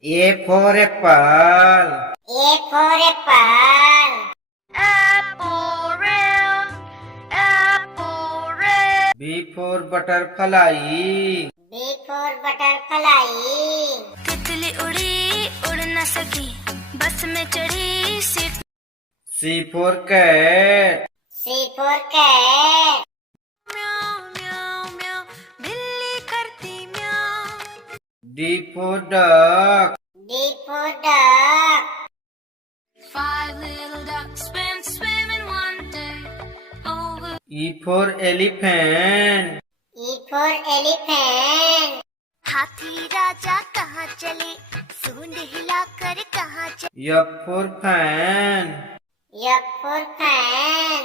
A for apple. A for apple. Apple round, apple red. B for butterfly. B for butterfly. तितली उड़ी उड़ न सकी बस में चढ़ी seat. C for cat. C for cat. म्याऊ म्याऊ म्याऊ बिल्ली करती म्याऊ. D for duck. D for duck. 5 little ducks went swimming one day over. E for elephant. E for elephant. हाथी राजा कहाँ चले सूंड हिलाकर कहाँ चले. F for fan. F for fan.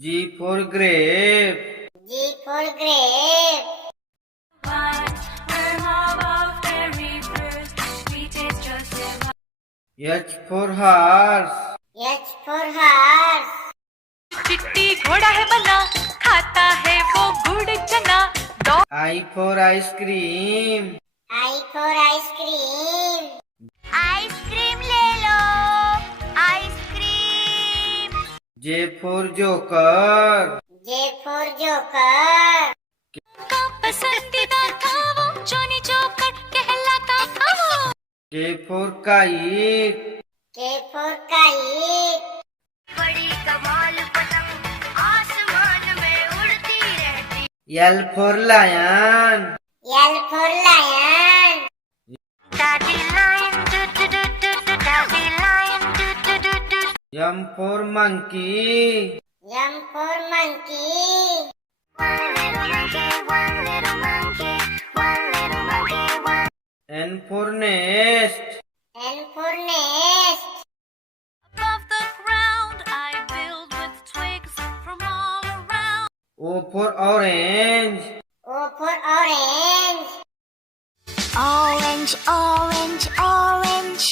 G for grape. G for grape. H for horse. H for horse. चिट्टी घोड़ा है बना खाता है वो गुड़ चना. I for ice cream. I for ice cream. Ice cream ले लो ice cream. J for joker. J for joker. का पसंदीदा था वो जोनी जोकर कहलाता था वो. K for kite. K for kite. बड़ी कमाल पतंग आसमान में उड़ती रहती. L for lion. L for lion. Daddy lion do do do do do. Daddy lion do do do do. M for monkey. M for monkey. One little monkey, one little monkey, one little monkey, one. N for nest. N for nest. Above the ground I build with twigs from all around. O for orange. O for orange. Orange, orange, orange.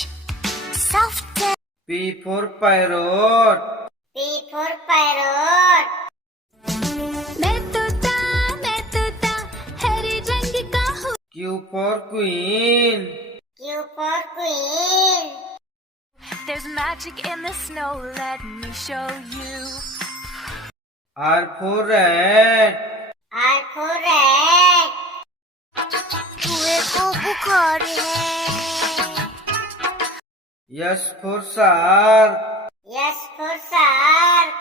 Soft. P for parrot. P for parrot. मैं तोता हरे रंग का हूँ. Q for queen. Q for queen. There's magic in the snow, let me show you. R for rat. R for rat. चूहे को बुखार है. S for shark. S for shark.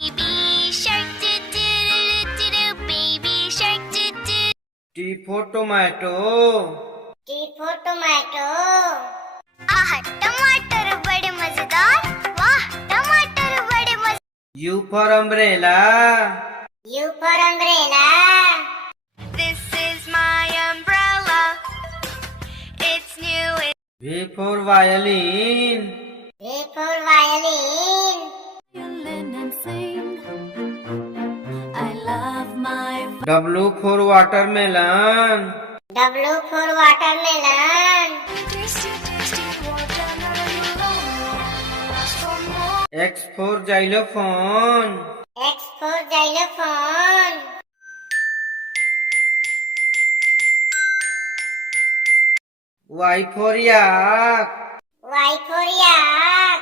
Baby shark do do do do do. Baby shark do do. T for tomato. T for tomato. आह टमाटर बड़े मजेदार. वाह टमाटर बड़े मजेदार. U for umbrella. U for umbrella. This is my umbrella. It's new. V for violin. V for violin. Violin and sing. I love my. W for watermelon. W for watermelon. Tasty, tasty watermelon. Ask for more. X for xylophone. X for xylophone. Y for yak. Y for yak.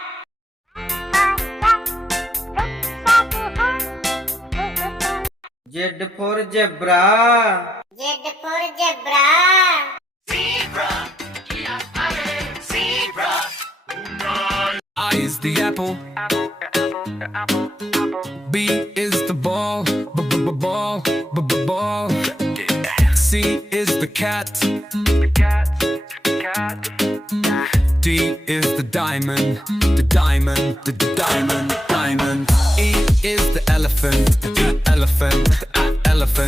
Z for zebra. Z for zebra. I is the apple. B is the ball. Ball. Ball. C is the cat. D is the diamond. The diamond. E is the elephant. The elephant.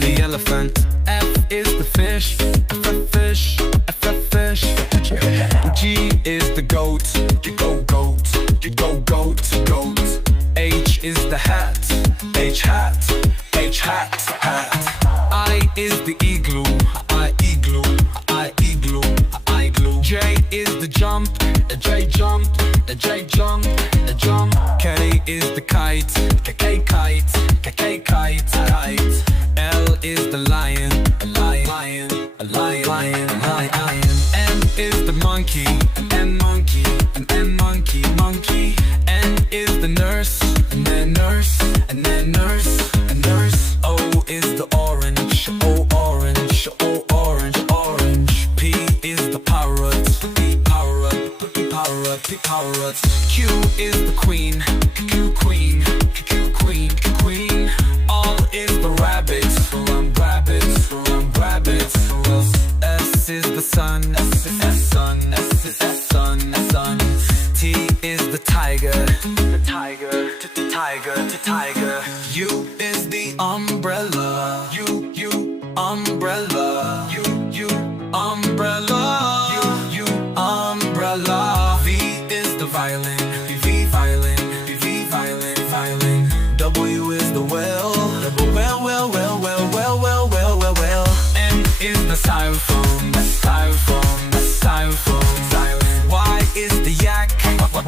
The elephant. F is the fish. Fish. G is the goat. Goat. H is the hat. Hat. I is the igloo. J is the jump. K is the kite. L is the lion. orange, oh orange, oh orange, orange. P is the parrot, P parrot, P parrot, P parrot. Q is the queen, Q queen, Q queen, Q queen. R is the rabbit, run rabbits, run rabbits. S is the sun, S is S sun, S is S sun, S sun. T is the tiger, the tiger, the tiger, the tiger. U is the umbrella, U umbrella, U umbrella, U umbrella. V is the violin, V violin, V violin, violin. W is the well, well. N is the xylophone, xylophone, xylophone, xylophone. Y is the yak,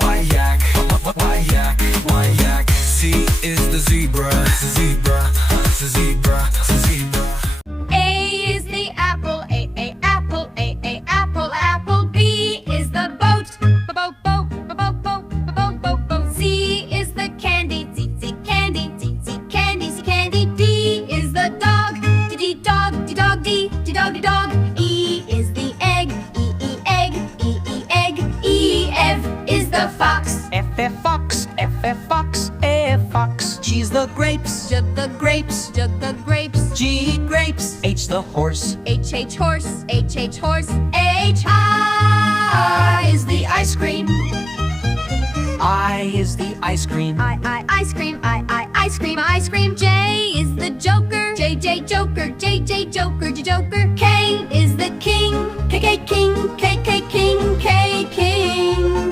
Y yak, Y yak, Y yak. Z is the zebra, zebra, zebra, zebra. A is the apple, apple, apple, apple. B is the boat, boat, boat, boat, boat, boat, boat, boat. C is the candy, candy, candy, candy. D is the dog, dog, dog, dog, dog. E is the egg, egg, egg. E, F is the fox, F fox, F fox, F fox. She's the grapes, the grapes, the grapes. G grapes. H the horse, H horse, H horse. H, I is the ice cream, I is the ice cream, I ice cream, I ice cream, ice cream. J is the joker, J joker, J joker, J joker. K is the king, K king, K king, K king.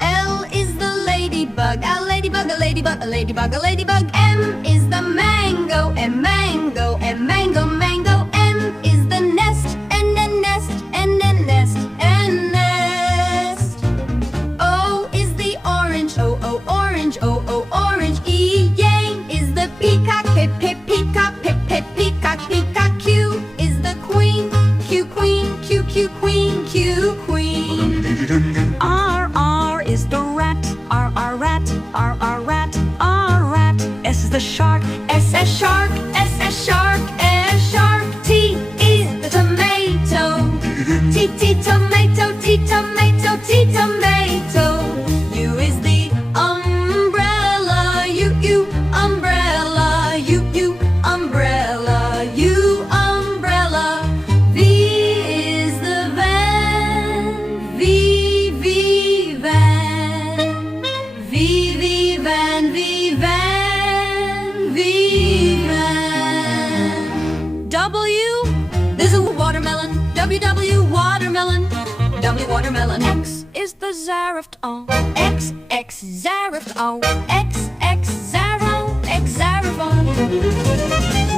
L is the ladybug, a ladybug, a ladybug, a ladybug, a ladybug. M is the mango, and mango, and mango, mango. N is the nest, and then nest, and then nest, and nest. O is the orange, orange, orange. E, yay is the peacock, peacock, peacock, peacock. Q is the queen, Q queen, Q queen, Q queen. R is the rat, R rat, R rat, R rat. S is the shark, S shark, S shark, S shark. T is the tomato, T tomato, T tomato, T tomato. U is the umbrella, U umbrella, U umbrella, U umbrella. V is the van, V van, V van, V van, V van. W, there's a watermelon, W watermelon, W watermelon. X is the xylophone, X xylophone, X xylophone.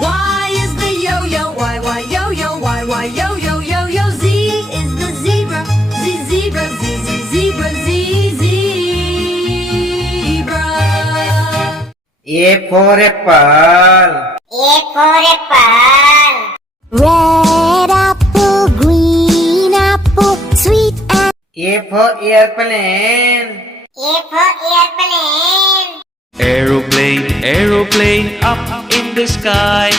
Y is the yo-yo, Y yo-yo, Y yo-yo, yo-yo. Z is the zebra, Z zebra, Z zebra, Z zebra. A for apple, A for apple. Red apple, green apple, sweet apple. A for airplane, A for airplane. Aeroplane, aeroplane up in the sky.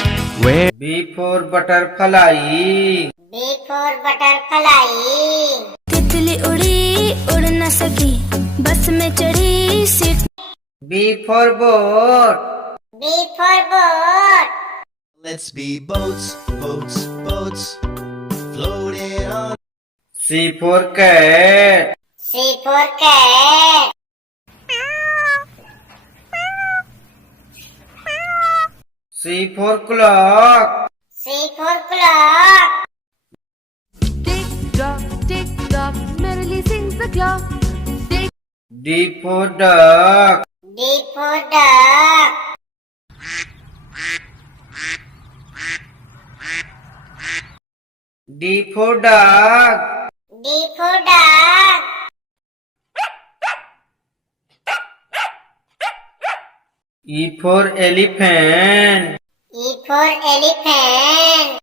Where B for butterfly, B for butterfly. तितली उड़ी उड़ न सकी बस में चढ़ी seat B for boat, B for boat. Let's be boats, boats, boats, floating on. C for cat, C for cat. C for clock, C for clock. Tick tock, merrily sings the clock. D for duck, D for duck. D for dog, D for dog. E for elephant, E for elephant.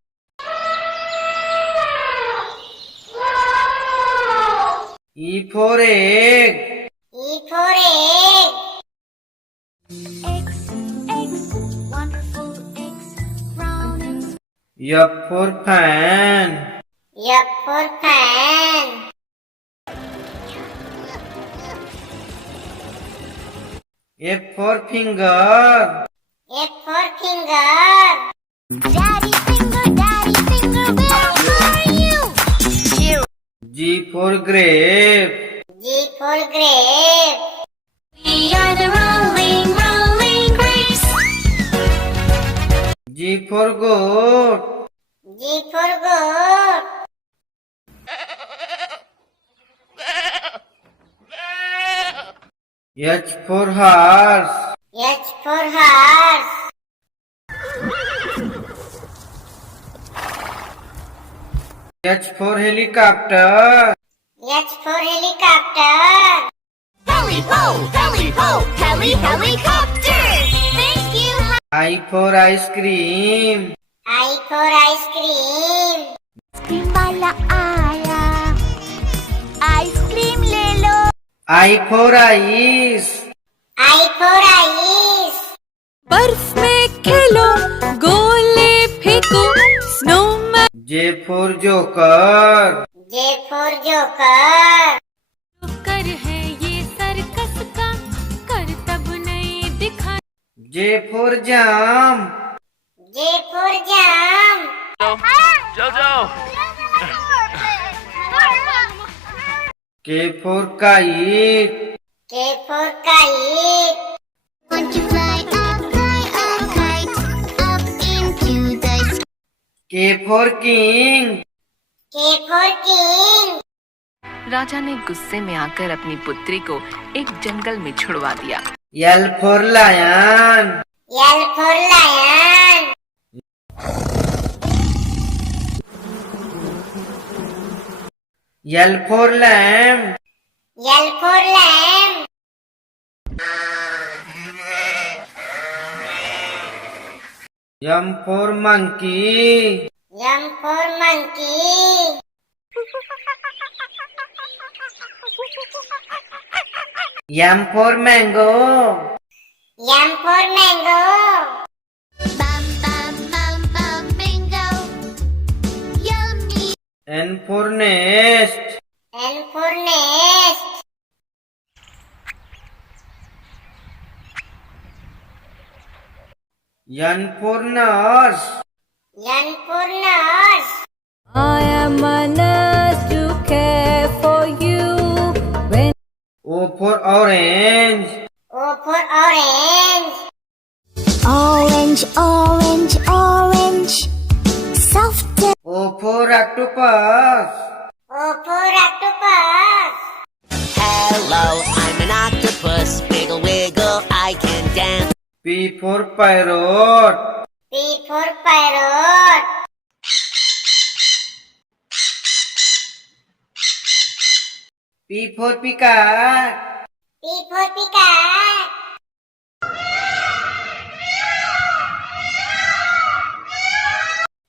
E for egg, E for egg. X F for fan. F for fan. F for finger. F for finger. Daddy finger, where are you? G for grape. G for grape. We are the rolling, rolling grapes. G for goat. G for goat. H for horse. H for horse. H for helicopter. H for helicopter. Heli ho, helicopter. Thank you. I for ice cream. I for ice cream. Ice cream वाला आया, ice cream ले लो. I for ice. I for ice. बर्फ में खेलो, गोले फेंको, snowman J for joker. J for joker. कर है ये सर्कस का, कर तब नहीं दिखा. J for jump. J for jump. K for kite. K for kite. Want to fly up kite, up into the sky. K for king. K for king. राजा ने गुस्से में आकर अपनी पुत्री को एक जंगल में छुड़वा दिया. L for lion. L for lion. L for lamb. L for lamb. M for monkey. M for monkey. M for mango. M for mango. Bum bum bum bum bingo. Yummy. N for nest. N for nest. N for nurse. N for nurse. I am a nurse to care for you. When O for orange. O for orange. Orange, orange, orange. Soft. O for octopus. O for octopus. Hello, I'm an octopus. Wiggle, wiggle, I can dance. P for parrot. P for parrot. P for peacock. P for peacock.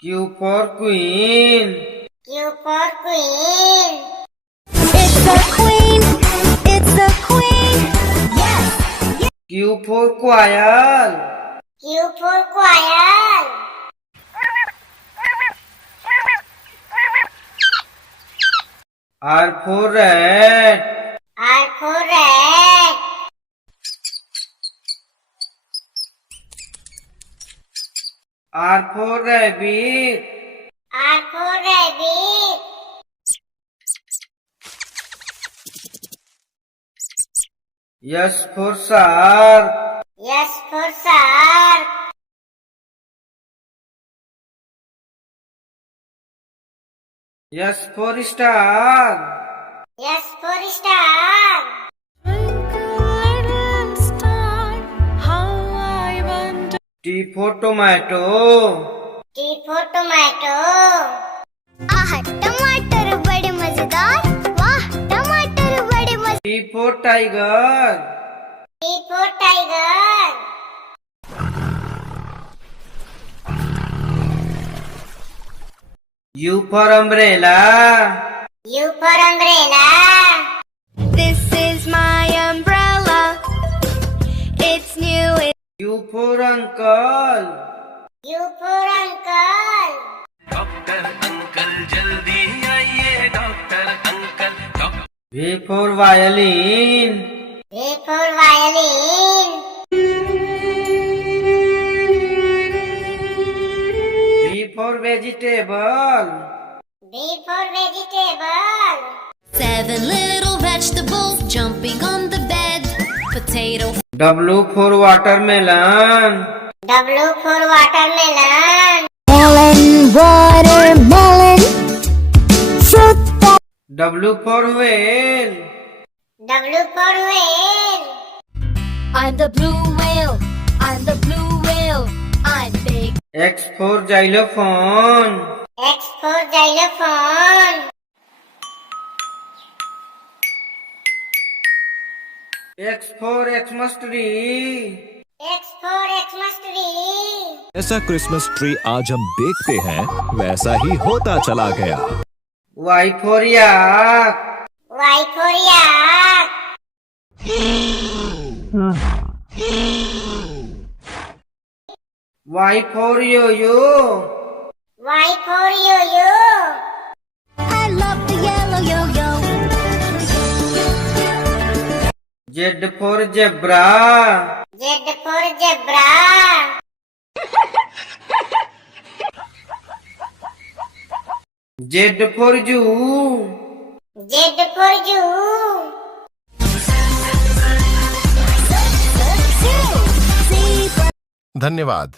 Q for queen. Q for queen. It's the queen. It's the queen. Q for quail. Q for quail. R for rat. R for rat. R for rabbit. R for rabbit. S for shark. S for shark. S for star. S for star. little star, how I wonder. T for tomato. T for tomato. आहा टमाटर बड़े मजेदार. वाह टमाटर बड़े मजेदार. T for tiger. T for tiger. U for umbrella. U for umbrella. This is my umbrella. It's new. U for uncle. U for uncle. Doctor uncle जल्दी आइए doctor uncle doctor V for violin. V for violin. V for vegetable. V for vegetable. 7 little vegetables jumping on the bed. Potato, W for watermelon. W for watermelon. Melon, watermelon, fruit W for whale. W for whale. I'm the blue whale. I'm the blue whale. I'm big. X for xylophone. X for xylophone. X for Xmas tree. X for Xmas tree. ऐसा Christmas tree आज हम देखते हैं वैसा ही होता चला गया। Y for yak. Y for yak. Y for yo-yo. Y for yo-yo. I love the yellow yo-yo. Z for zebra. Z for zebra. Z for zoo. Z for zoo. धन्यवाद।